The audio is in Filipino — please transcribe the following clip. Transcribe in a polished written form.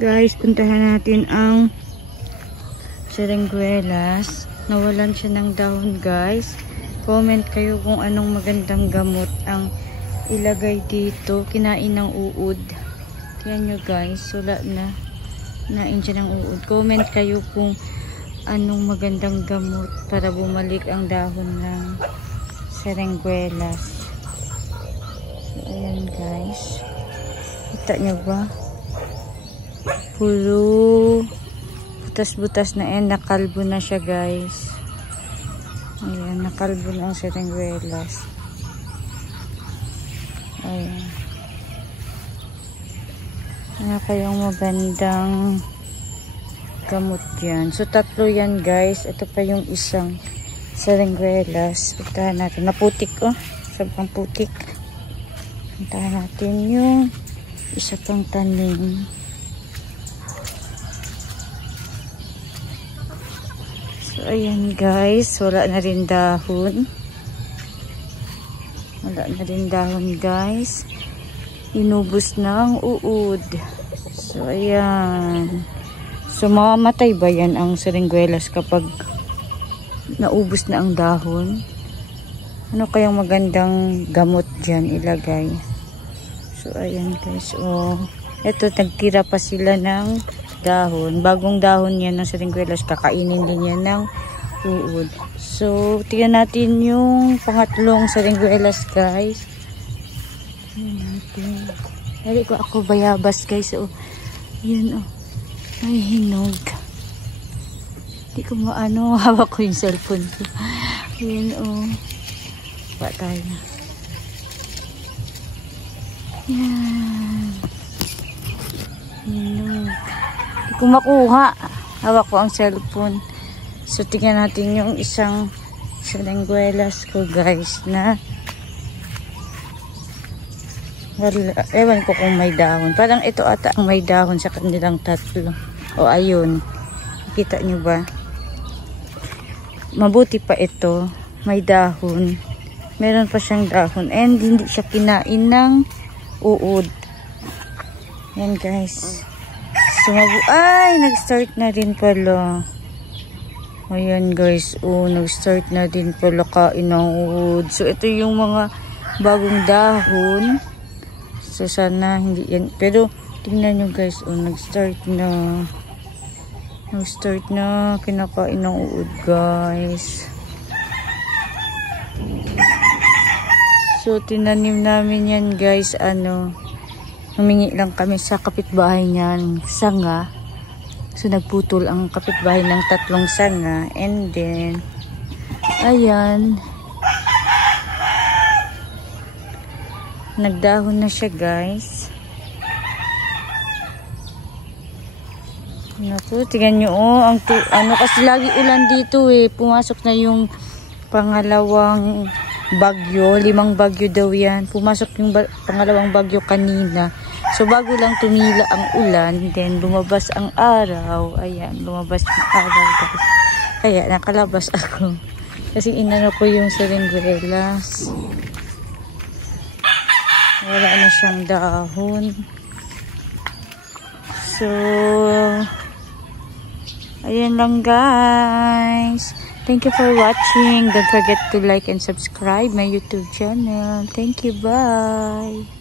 Guys, puntahan natin ang Seringuelas. Nawalan siya ng dahon, guys. Comment kayo kung anong magandang gamot ang ilagay dito. Kinain ng uod. Tingnan nyo, guys. Wala na. Kinain siya ng uod. Comment kayo kung anong magandang gamot para bumalik ang dahon ng Seringuelas. So, ayan, guys. Kita nyo ba? Puro butas-butas na nakalbo na siya, guys. Ayan, nakalbo na ang Seringuelas. Ayan. Ano kayong magandang gamot yan? So, tatlo yan, guys. Ito pa yung isang Seringuelas. Puntahan natin. Naputik, oh. Sabang putik. Puntahan natin yung isa pang tanim. So, ayan, guys. Wala na rin dahon. Wala na rin dahon, guys. Inubos na ang uod. So, ayan. So, mamamatay ba yan ang Seringuelas kapag naubos na ang dahon? Ano kayang magandang gamot dyan ilagay? So, ayan, guys. Oh, eto, nagtira pa sila ng dahon. Bagong dahon yan ng Seringuelas. Kakainin din yan ng uod. So, tingnan natin yung pangatlong Seringuelas, guys. Tingnan natin. Dali ko ako bayabas, guys. Oh, yan, oh. May hinog. Hindi ko maano. Hawak ko yung cellphone ko. Yan, oh. Pa tayo. Yan. Hinog. Hindi ko makuha. Hawak ko ang cellphone. So, tingnan natin yung isang Seringuelas ko, guys, na wala, ewan ko kung may dahon. Parang ito ata ang may dahon sa kanilang tatlo. O, ayun. Nakita nyo ba? Mabuti pa ito. May dahon. Meron pa siyang dahon. And hindi siya kinain ng uod. Yan, guys. So, ay, nag-start na rin pala. Ayan, guys. Oh, nag-start na din pala kain ng uod. So, ito yung mga bagong dahon. So, sana hindi yan. Pero, tingnan nyo, guys. Oh, nag-start na. Nag-start na. Kinakain ng uod, guys. So, tinanim namin yan, guys. Ano, humingi lang kami sa kapitbahay niyan. Sanga. So, nagputol ang kapitbahay ng 3 sanga. And then, ayan. Nagdahon na siya, guys. Naku, tingnan nyo, oh. Ano, kasi lagi ulan dito, eh. Pumasok na yung pangalawang bagyo. 5 bagyo daw yan. Pumasok yung pangalawang bagyo kanina. So, bago lang tumila ang ulan, then lumabas ang araw. Ayan, lumabas yung araw, guys. Kaya, nakalabas ako. Kasi inano ko yung Seringuelas. Wala na siyang dahon. So, ayan lang, guys. Thank you for watching. Don't forget to like and subscribe my YouTube channel. Thank you. Bye.